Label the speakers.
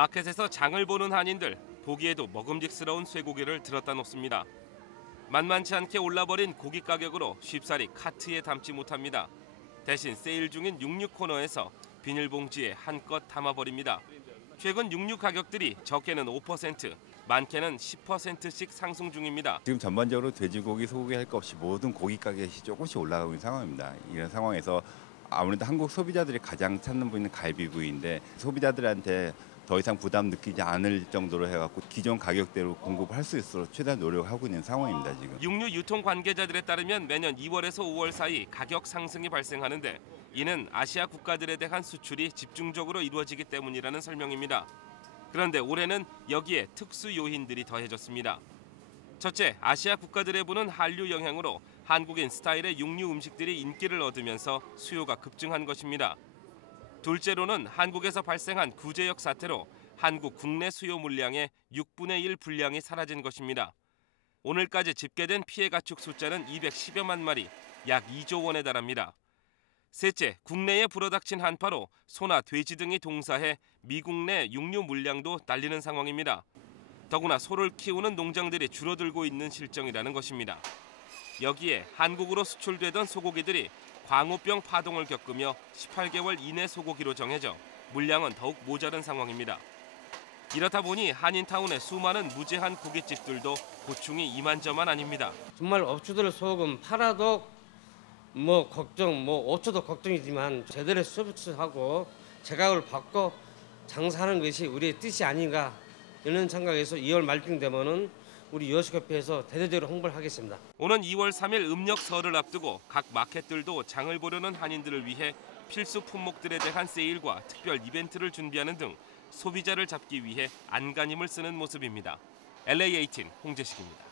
Speaker 1: 마켓에서 장을 보는 한인들 보기에도 먹음직스러운 쇠고기를 들었다 놓습니다. 만만치 않게 올라버린 고기 가격으로 쉽사리 카트에 담지 못합니다. 대신 세일 중인 육류 코너에서 비닐봉지에 한껏 담아버립니다. 최근 육류 가격들이 적게는 5%, 많게는 10%씩 상승 중입니다.
Speaker 2: 지금 전반적으로 돼지고기, 소고기 할 것 없이 모든 고기 가격이 조금씩 올라가고 있는 상황입니다. 이런 상황에서 아무래도 한국 소비자들이 가장 찾는 부위는 갈비구이인데 소비자들한테 더 이상 부담 느끼지 않을 정도로 해갖고 기존 가격대로 공급을 할수 있도록 최대한 노력하고 있는 상황입니다. 지금.
Speaker 1: 육류 유통 관계자들에 따르면 매년 2월에서 5월 사이 가격 상승이 발생하는데 이는 아시아 국가들에 대한 수출이 집중적으로 이루어지기 때문이라는 설명입니다. 그런데 올해는 여기에 특수 요인들이 더해졌습니다. 첫째, 아시아 국가들의 부는 한류 영향으로 한국인 스타일의 육류 음식들이 인기를 얻으면서 수요가 급증한 것입니다. 둘째로는 한국에서 발생한 구제역 사태로 한국 국내 수요 물량의 6분의 1 분량이 사라진 것입니다. 오늘까지 집계된 피해 가축 숫자는 210여만 마리, 약 2조 원에 달합니다. 셋째, 국내에 불어닥친 한파로 소나 돼지 등이 동사해 미국 내 육류 물량도 딸리는 상황입니다. 더구나 소를 키우는 농장들이 줄어들고 있는 실정이라는 것입니다. 여기에 한국으로 수출되던 소고기들이 광우병 파동을 겪으며 18개월 이내 소고기로 정해져 물량은 더욱 모자른 상황입니다. 이렇다 보니 한인타운의 수많은 무제한 고깃집들도 고충이 이만저만 아닙니다.
Speaker 3: 정말 업주들 소금 팔아도 뭐 걱정, 뭐 5초도 걱정이지만 제대로 서비스하고 제각을 받고 장사하는 것이 우리의 뜻이 아닌가 이런 생각에서 2월 말쯤 되면은 우리 여식협회에서 대대적으로 홍보를 하겠습니다.
Speaker 1: 오는 2월 3일 음력 설을 앞두고 각 마켓들도 장을 보려는 한인들을 위해 필수 품목들에 대한 세일과 특별 이벤트를 준비하는 등 소비자를 잡기 위해 안간힘을 쓰는 모습입니다. LA18 홍재식입니다.